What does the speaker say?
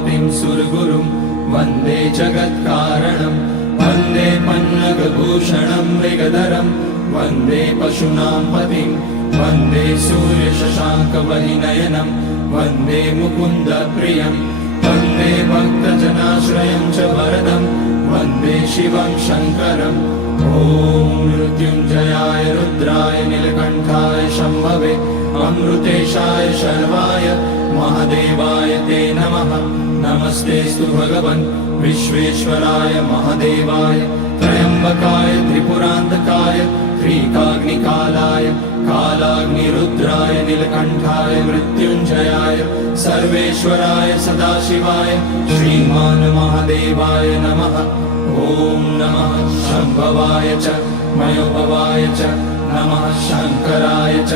पतिं सुरगुरुं वन्दे जगत्कारणं वन्दे पन्नगभूषणं मृगधरं वन्दे पशूनां पतिं वन्दे सूर्यशशाङ्कवहिनयनं वन्दे मुकुन्दप्रियं वन्दे भक्तजनाश्रयं च वरदं वन्दे शिवं शङ्करम् ॐ मृत्युञ्जयाय रुद्राय नीलकण्ठाय शम्भवे अमृतेशाय शर्वाय महादेवाय ते नमः। नमस्तेऽस्तु भगवन् विश्वेश्वराय महादेवाय त्र्यम्बकाय त्रिपुरान्तकाय त्रिकाग्निकालाय कालाग्निरुद्राय नीलकण्ठाय मृत्युञ्जयाय सर्वेश्वराय सदाशिवाय श्रीमान् महादेवाय नमः। ॐ नमः शम्भवाय च मयोभवाय च नमः शङ्कराय च